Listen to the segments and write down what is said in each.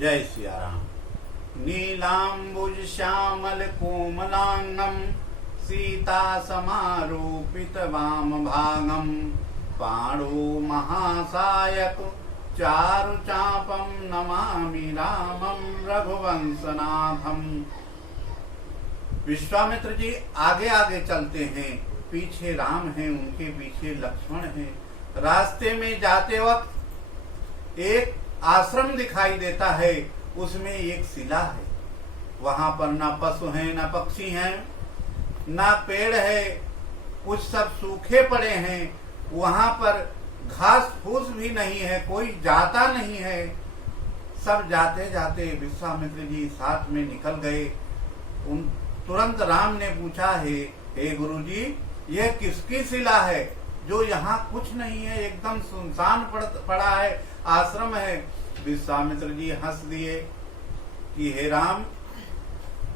जय सिया राम। नीलाम्बुज श्यामल कोमलांगम सीता समारूपित वाम भागम पाणो महासायक चारु चापम नमामि रामम रघुवंशनाथम। विश्वामित्र जी आगे आगे चलते हैं, पीछे राम हैं, उनके पीछे लक्ष्मण हैं। रास्ते में जाते वक्त एक आश्रम दिखाई देता है, उसमें एक शिला है। वहां पर ना पशु हैं, ना पक्षी हैं, ना पेड़ है, कुछ सब सूखे पड़े हैं। वहां पर घास फूस भी नहीं है, कोई जाता नहीं है। सब जाते जाते विश्वामित्र जी साथ में निकल गए। तुरंत राम ने पूछा, हे गुरुजी, यह किसकी शिला है जो यहाँ कुछ नहीं है, एकदम सुनसान पड़ा है, आश्रम है। विश्वामित्र जी हंस दिए कि हे राम,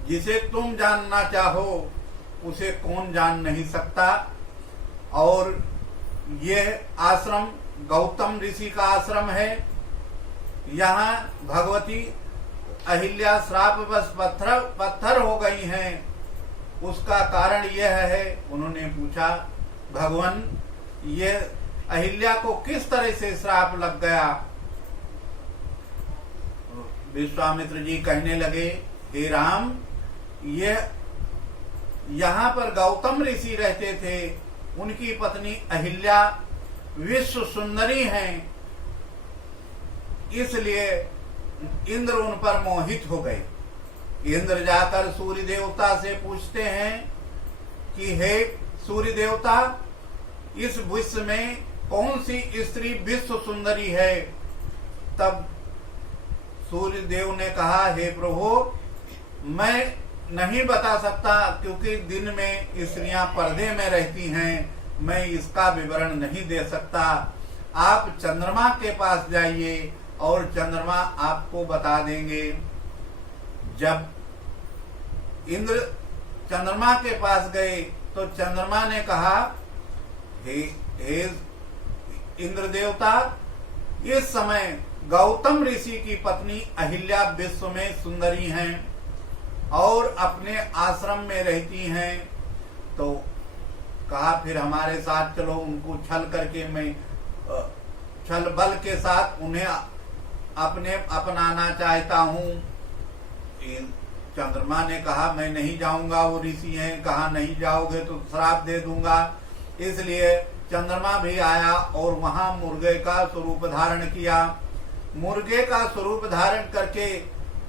जिसे तुम जानना चाहो उसे कौन जान नहीं सकता। और यह आश्रम गौतम ऋषि का आश्रम है। यहाँ भगवती अहिल्या श्रापवश पत्थर हो गई हैं। उसका कारण यह है, उन्होंने पूछा, भगवान यह अहिल्या को किस तरह से श्राप लग गया। विश्वामित्र जी कहने लगे, हे राम, यह यहाँ पर गौतम ऋषि रहते थे, उनकी पत्नी अहिल्या विश्व सुंदरी हैं, इसलिए इंद्र उन पर मोहित हो गए। इंद्र जाकर सूर्य देवता से पूछते हैं कि हे सूर्य देवता, इस विश्व में कौन सी स्त्री विश्व सुंदरी है। तब सूर्य देव ने कहा, हे प्रभु, मैं नहीं बता सकता, क्योंकि दिन में स्त्रियां पर्दे में रहती हैं, मैं इसका विवरण नहीं दे सकता। आप चंद्रमा के पास जाइए और चंद्रमा आपको बता देंगे। जब इंद्र चंद्रमा के पास गए तो चंद्रमा ने कहा, हे इंद्र देवता, इस समय गौतम ऋषि की पत्नी अहिल्या विश्व में सुंदरी हैं और अपने आश्रम में रहती हैं। तो कहा, फिर हमारे साथ चलो, उनको छल करके मैं छल बल के साथ उन्हें अपने अपनाना चाहता हूँ। चंद्रमा ने कहा, मैं नहीं जाऊंगा, वो ऋषि हैं, कहा नहीं जाओगे तो श्राप दे दूंगा। इसलिए चंद्रमा भी आया और वहां मुर्गे का स्वरूप धारण किया। मुर्गे का स्वरूप धारण करके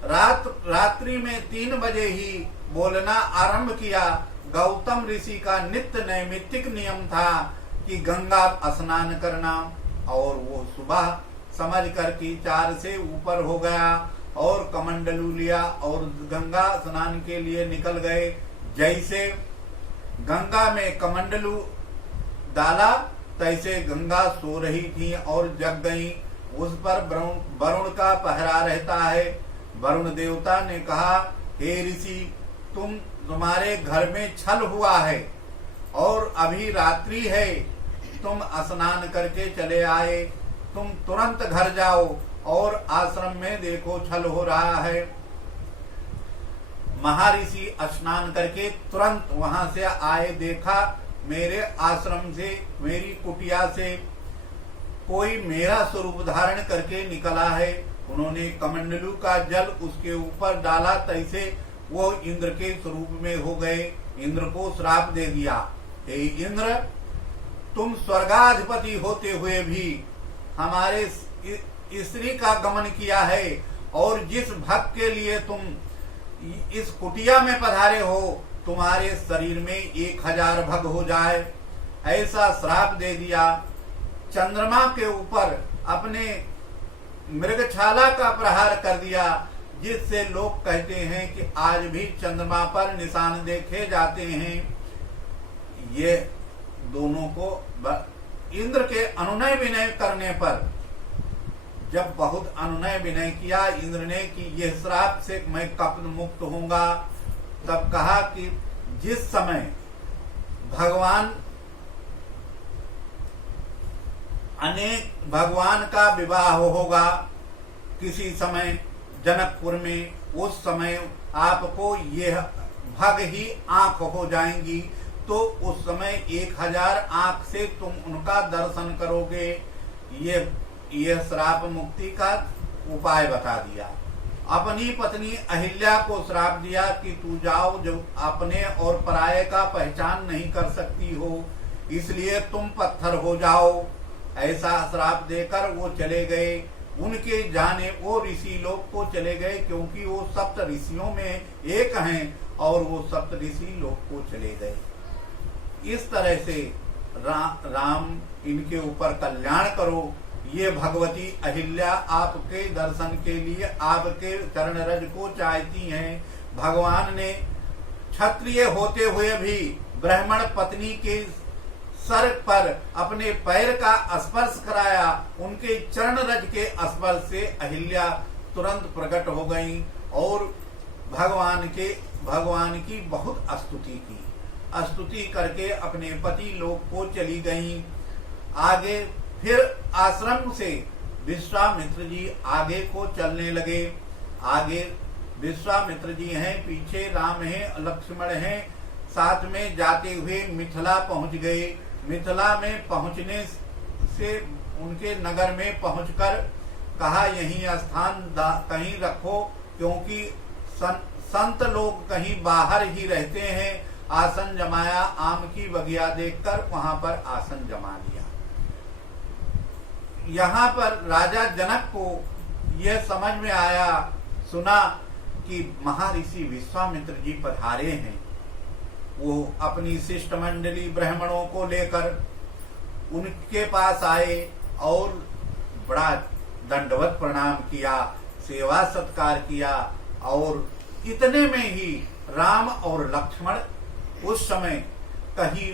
रात्रि में 3 बजे ही बोलना आरंभ किया। गौतम ऋषि का नित्य नैमित्तिक नियम था कि गंगा स्नान करना, और वो सुबह समझ कर कि 4 से ऊपर हो गया और कमंडलू लिया और गंगा स्नान के लिए निकल गए। जैसे गंगा में कमंडलू डाला, तैसे गंगा सो रही थी और जग गई। उस पर वरुण का पहरा रहता है। वरुण देवता ने कहा, हे ऋषि, तुम्हारे घर में छल हुआ है और अभी रात्रि है, तुम स्नान करके चले आए, तुम तुरंत घर जाओ और आश्रम में देखो छल हो रहा है। महर्षि स्नान करके तुरंत वहां से आए, देखा मेरे आश्रम से, मेरी कुटिया से कोई मेरा स्वरूप धारण करके निकला है। उन्होंने कमंडलू का जल उसके ऊपर डाला, तैसे वो इंद्र के स्वरूप में हो गए। इंद्र को श्राप दे दिया, हे इंद्र, तुम स्वर्गाधिपति होते हुए भी हमारे स्त्री का गमन किया है, और जिस भक्त के लिए तुम इस कुटिया में पधारे हो, तुम्हारे शरीर में 1000 भग हो जाए, ऐसा श्राप दे दिया। चंद्रमा के ऊपर अपने मृगछाला का प्रहार कर दिया, जिससे लोग कहते हैं कि आज भी चंद्रमा पर निशान देखे जाते हैं। ये दोनों को इंद्र के अनुनय विनय करने पर, जब बहुत अनुनय विनय किया इंद्र ने कि यह श्राप से मैं कब मुक्त होऊंगा, तब कहा कि जिस समय भगवान का विवाह होगा, किसी समय जनकपुर में, उस समय आपको यह भग ही आंख हो जाएंगी, तो उस समय 1000 आंख से तुम उनका दर्शन करोगे। ये श्राप मुक्ति का उपाय बता दिया। अपनी पत्नी अहिल्या को श्राप दिया कि तू जाओ, जो अपने और पराये का पहचान नहीं कर सकती हो, इसलिए तुम पत्थर हो जाओ। ऐसा श्राप देकर वो चले गए। उनके जाने वो ऋषि लोग को चले गए, क्योंकि वो सप्त ऋषियों में एक हैं, और वो सप्त ऋषि लोग को चले गए। इस तरह से राम इनके ऊपर कल्याण करो। ये भगवती अहिल्या आपके दर्शन के लिए आपके चरण रज को चाहती हैं। भगवान ने क्षत्रिय होते हुए भी ब्राह्मण पत्नी के सर पर अपने पैर का स्पर्श कराया। उनके चरण रज के स्पर्श से अहिल्या तुरंत प्रकट हो गईं और भगवान की बहुत स्तुति करके अपने पति लोक को चली गईं। आगे फिर आश्रम से विश्वामित्र जी आगे को चलने लगे। आगे विश्वामित्र जी हैं, पीछे राम हैं, लक्ष्मण हैं, साथ में जाते हुए मिथिला पहुंच गए। मिथिला में पहुंचने से उनके नगर में पहुंचकर कहा यहीं स्थान कहीं रखो, क्योंकि संत लोग कहीं बाहर ही रहते हैं। आसन जमाया, आम की बगिया देखकर वहां पर आसन जमा लिया। यहाँ पर राजा जनक को यह समझ में आया, सुना कि महर्षि विश्वामित्र जी पधारे हैं। वो अपनी शिष्ट मंडली ब्राह्मणों को लेकर उनके पास आए और बड़ा दंडवत प्रणाम किया, सेवा सत्कार किया। और इतने में ही राम और लक्ष्मण उस समय कहीं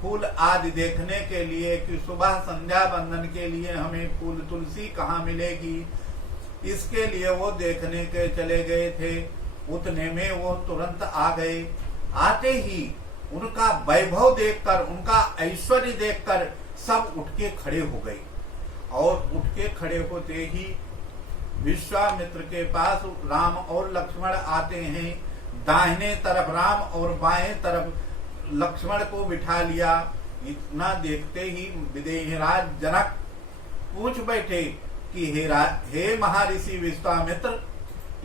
फूल आदि देखने के लिए कि सुबह संध्या बंदन के लिए हमें फूल तुलसी कहाँ मिलेगी, इसके लिए वो देखने के चले गए थे। उतने में वो तुरंत आ गए। आते ही उनका वैभव देखकर, उनका ऐश्वर्य देखकर सब उठ के खड़े हो गए। और उठ के खड़े होते ही विश्वामित्र के पास राम और लक्ष्मण आते हैं। दाहिने तरफ राम और बाएं तरफ लक्ष्मण को बिठा लिया। इतना देखते ही विदेहराज जनक पूछ बैठे कि हे महर्षि विश्वामित्र,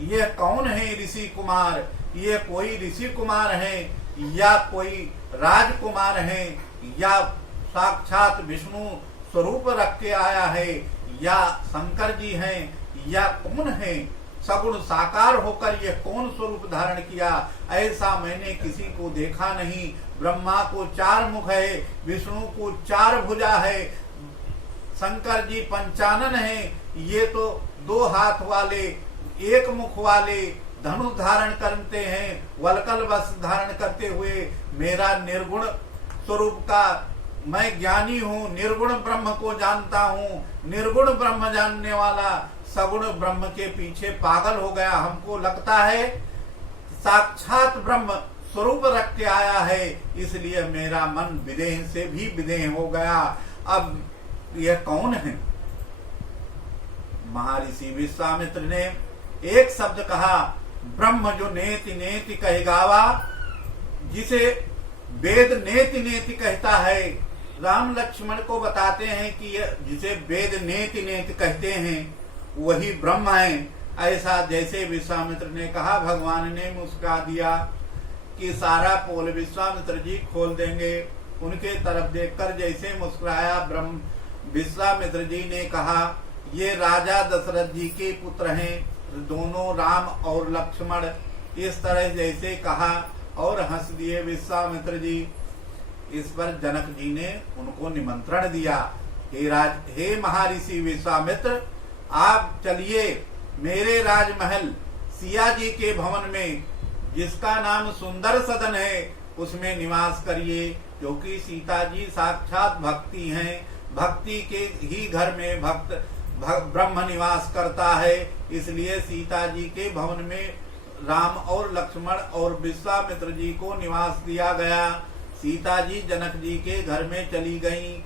ये कौन है ऋषि कुमार? ये कोई ऋषि कुमार हैं या कोई राजकुमार हैं या साक्षात विष्णु स्वरूप रख के आया है या शंकर जी हैं या कौन है? सगुण साकार होकर ये कौन स्वरूप धारण किया? ऐसा मैंने किसी को देखा नहीं। ब्रह्मा को 4 मुख है, विष्णु को 4 भुजा है, शंकर जी 55 है, ये तो 2 हाथ वाले, 1 मुख वाले, धनुष धारण करते हैं, वलकल वस्त्र धारण करते हुए मेरा निर्गुण स्वरूप का मैं ज्ञानी हूँ, निर्गुण ब्रह्म को जानता हूँ। निर्गुण ब्रह्म जानने वाला सगुण ब्रह्म के पीछे पागल हो गया। हमको लगता है साक्षात ब्रह्म स्वरूप रख के आया है, इसलिए मेरा मन विदेह से भी विदेह हो गया। अब यह कौन है? महर्षि विश्वामित्र ने एक शब्द कहा, ब्रह्म जो नेति नेति कहे गावा, जिसे वेद नेति नेति कहता है। राम लक्ष्मण को बताते हैं कि जिसे वेद नेति नेति कहते हैं वही ब्रह्म है। ऐसा जैसे विश्वामित्र ने कहा, भगवान ने मुस्कुरा दिया कि सारा पोल विश्वामित्र जी खोल देंगे। उनके तरफ देखकर जैसे मुस्कुराया, ब्रह्म विश्वामित्र जी ने कहा, ये राजा दशरथ जी के पुत्र हैं, दोनों राम और लक्ष्मण। इस तरह जैसे कहा और हंस दिए विश्वामित्र जी। इस पर जनक जी ने उनको निमंत्रण दिया, हे महर्षि विश्वामित्र, आप चलिए मेरे राजमहल सिया जी के भवन में, जिसका नाम सुंदर सदन है, उसमें निवास करिए, क्योंकि सीता जी साक्षात भक्ति हैं। भक्ति के ही घर में ब्रह्म निवास करता है, इसलिए सीता जी के भवन में राम और लक्ष्मण और विश्वामित्र जी को निवास दिया गया। सीता जी जनक जी के घर में चली गईं।